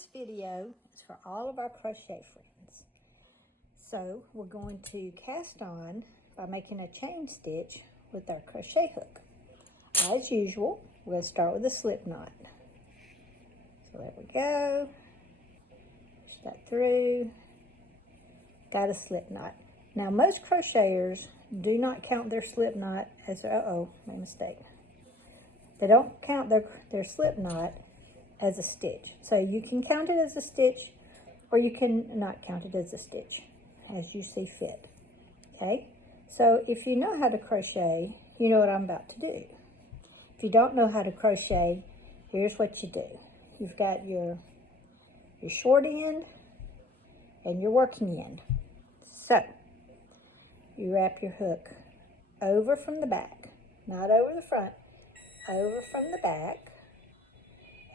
This video is for all of our crochet friends. So we're going to cast on by making a chain stitch with our crochet hook. As usual, we'll start with a slip knot. So there we go. Push that through. Got a slip knot. Now most crocheters do not count their slip knot as, made a mistake. They don't count their slip knot as a stitch. So you can count it as a stitch, or you can not count it as a stitch, as you see fit. Okay? So if you know how to crochet, you know what I'm about to do. If you don't know how to crochet, here's what you do. You've got your short end and your working end. So you wrap your hook over from the back, not over the front, over from the back,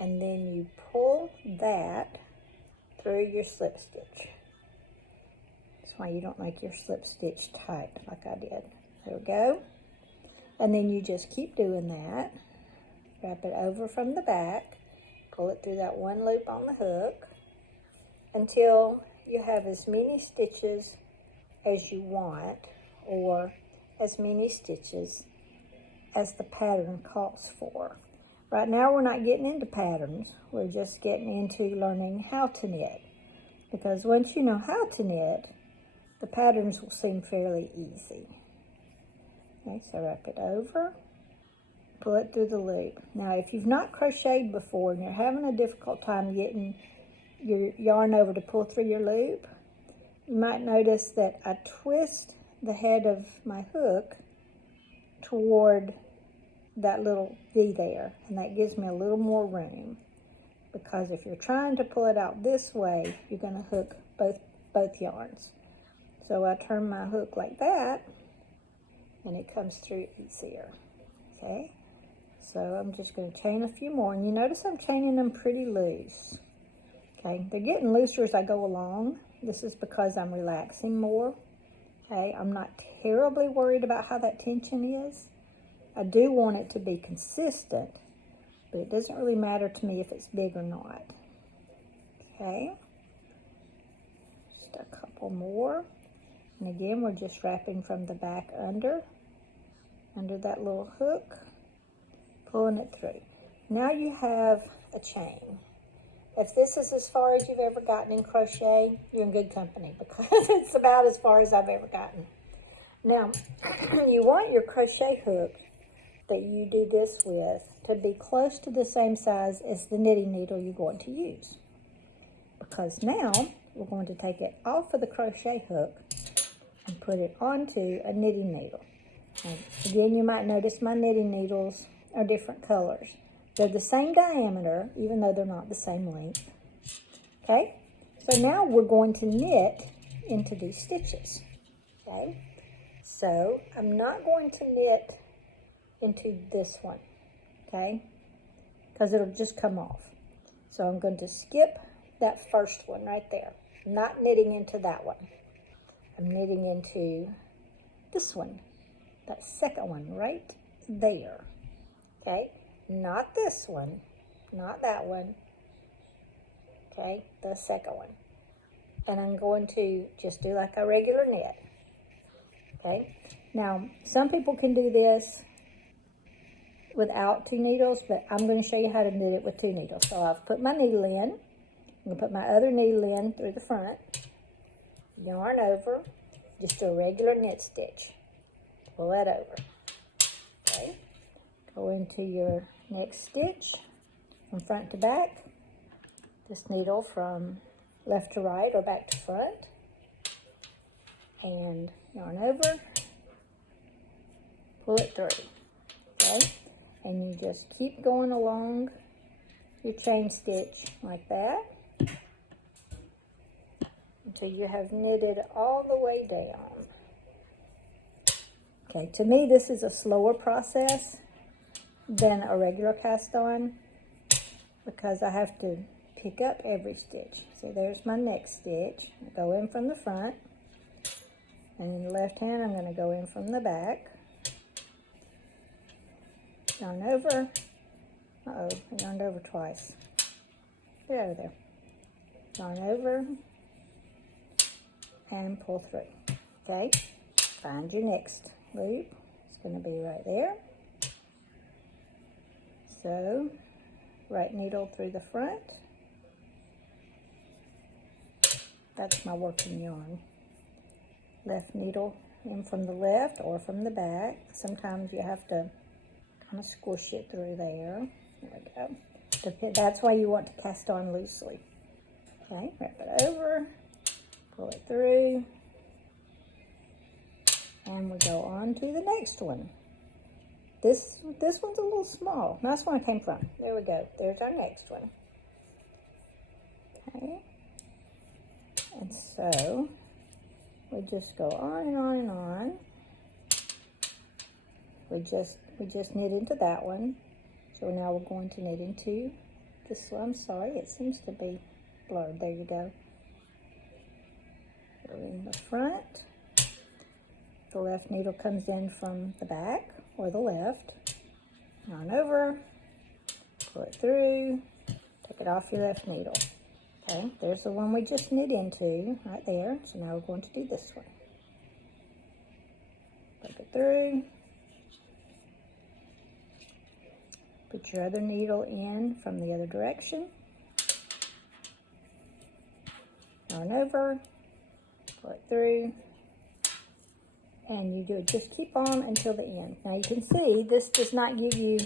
and then you pull that through your slip stitch. That's why you don't make your slip stitch tight like I did. There we go. And then you just keep doing that. Wrap it over from the back, pull it through that one loop on the hook until you have as many stitches as you want, or as many stitches as the pattern calls for. Right now we're not getting into patterns, we're just getting into learning how to knit. Because once you know how to knit, the patterns will seem fairly easy. Okay, so wrap it over, pull it through the loop. Now if you've not crocheted before and you're having a difficult time getting your yarn over to pull through your loop, you might notice that I twist the head of my hook toward that little V there, and that gives me a little more room, because if you're trying to pull it out this way, you're going to hook both yarns. So I turn my hook like that, and it comes through easier. Okay, so I'm just going to chain a few more, and you notice I'm chaining them pretty loose. Okay, they're getting looser as I go along. This is because I'm relaxing more. Okay, I'm not terribly worried about how that tension is. I do want it to be consistent, but it doesn't really matter to me if it's big or not. Okay, just a couple more. And again, we're just wrapping from the back under that little hook, pulling it through. Now you have a chain. If this is as far as you've ever gotten in crochet, you're in good company, because it's about as far as I've ever gotten. Now, you want your crochet hook that you do this with to be close to the same size as the knitting needle you're going to use. Because now we're going to take it off of the crochet hook and put it onto a knitting needle. And again, you might notice my knitting needles are different colors. They're the same diameter, even though they're not the same length. Okay, so now we're going to knit into these stitches. Okay, so I'm not going to knit into this one, okay, because it'll just come off. So I'm going to skip that first one right there. I'm not knitting into that one. I'm knitting into this one, that second one right there. Okay, not this one, not that one. Okay, the second one. And I'm going to just do like a regular knit. Okay, now some people can do this without 2 needles, but I'm going to show you how to knit it with 2 needles. So I've put my needle in. I'm going to put my other needle in through the front, yarn over, just do a regular knit stitch. Pull that over. Okay, go into your next stitch from front to back. This needle from left to right or back to front, and yarn over, pull it through. Okay, and you just keep going along your chain stitch like that until you have knitted all the way down. Okay, to me this is a slower process than a regular cast on, because I have to pick up every stitch. So there's my next stitch. I go in from the front, and in the left hand I'm going to go in from the back. Yarn over. I yarned over twice. Get out of there. yarn over, and pull through. Okay, find your next loop. It's going to be right there. So, right needle through the front. That's my working yarn. Left needle in from the left or from the back. Sometimes you have to kind of squish it through there. There we go. That's why you want to cast on loosely. Okay, wrap it over, pull it through, and we go on to the next one. This one's a little small. That's where it came from. There we go. There's our next one. Okay. And so we just go on and on and on. We just knit into that one. So now we're going to knit into this one. I'm sorry, it seems to be blurred. There you go. Go in the front. The left needle comes in from the back or the left. Yarn over, pull it through, take it off your left needle. Okay, there's the one we just knit into right there. So now we're going to do this one. Take it through. Put your other needle in from the other direction. Yarn over, pull it through, and you do just keep on until the end. Now you can see this does not give you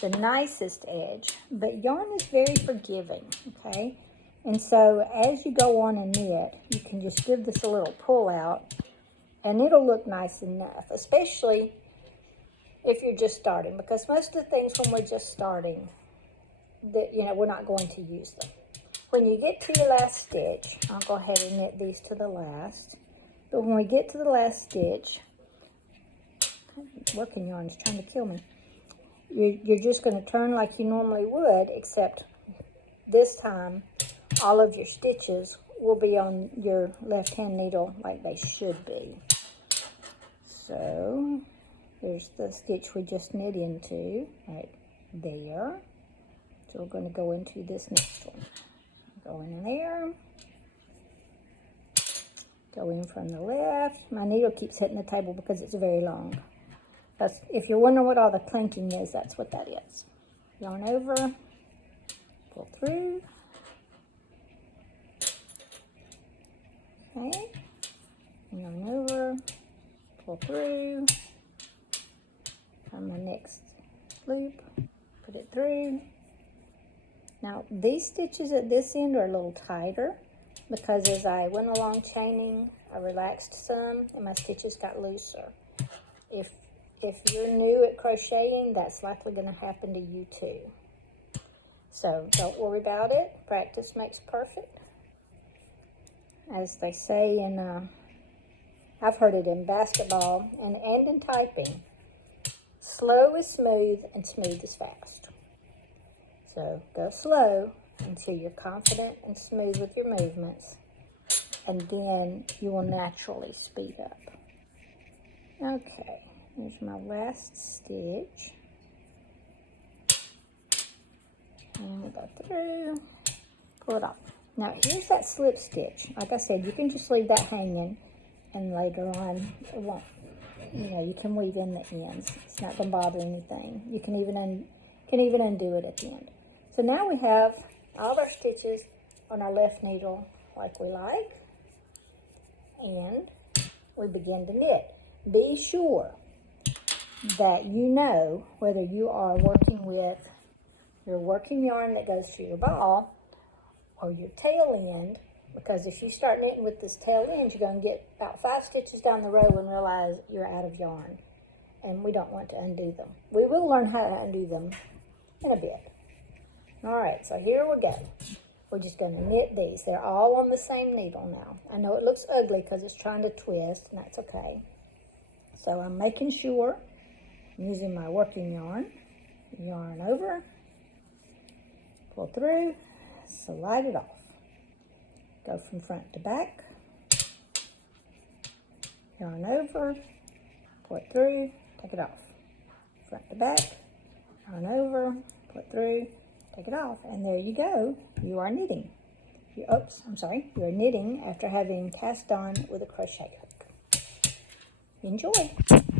the nicest edge, but yarn is very forgiving, okay? And so as you go on and knit, you can just give this a little pull out, and it'll look nice enough, especially if you're just starting, because most of the things when we're just starting, that we're not going to use them. When you get to your last stitch, I'll go ahead and knit these to the last. But when we get to the last stitch, working yarn is trying to kill me. You're just going to turn like you normally would, except this time all of your stitches will be on your left hand needle like they should be. So here's the stitch we just knit into right there. So we're going to go into this next one. Go in there. Go in from the left. My needle keeps hitting the table because it's very long. That's, if you're wondering what all the clanking is, that's what that is. Yarn over, pull through. Okay. Yarn over, pull through. Find my next loop, put it through. Now these stitches at this end are a little tighter because as I went along chaining, I relaxed some and my stitches got looser. If you're new at crocheting, that's likely going to happen to you too. So don't worry about it. Practice makes perfect. As they say in, I've heard it in basketball and in typing, slow is smooth and smooth is fast. So go slow until you're confident and smooth with your movements, and then you will naturally speed up. Okay, here's my last stitch. And we go through, pull it off. Now here's that slip stitch. Like I said, you can just leave that hanging, and later on it won't. You can weave in the ends. It's not going to bother anything. You can even undo it at the end. So now we have all of our stitches on our left needle like we like, and we begin to knit. Be sure that you know whether you are working with your working yarn that goes to your ball or your tail end, because if you start knitting with this tail end, you're going to get about 5 stitches down the row and realize you're out of yarn, and we don't want to undo them. We will learn how to undo them in a bit. All right, so here we go. We're just going to knit these. They're all on the same needle now. I know it looks ugly because it's trying to twist, and that's okay. So I'm making sure I'm using my working yarn. Yarn over, pull through, slide it off. Go from front to back. Yarn over, pull it through, take it off. Front to back, yarn over, pull it through, take it off, and there you go. You are knitting. you're knitting after having cast on with a crochet hook. Enjoy!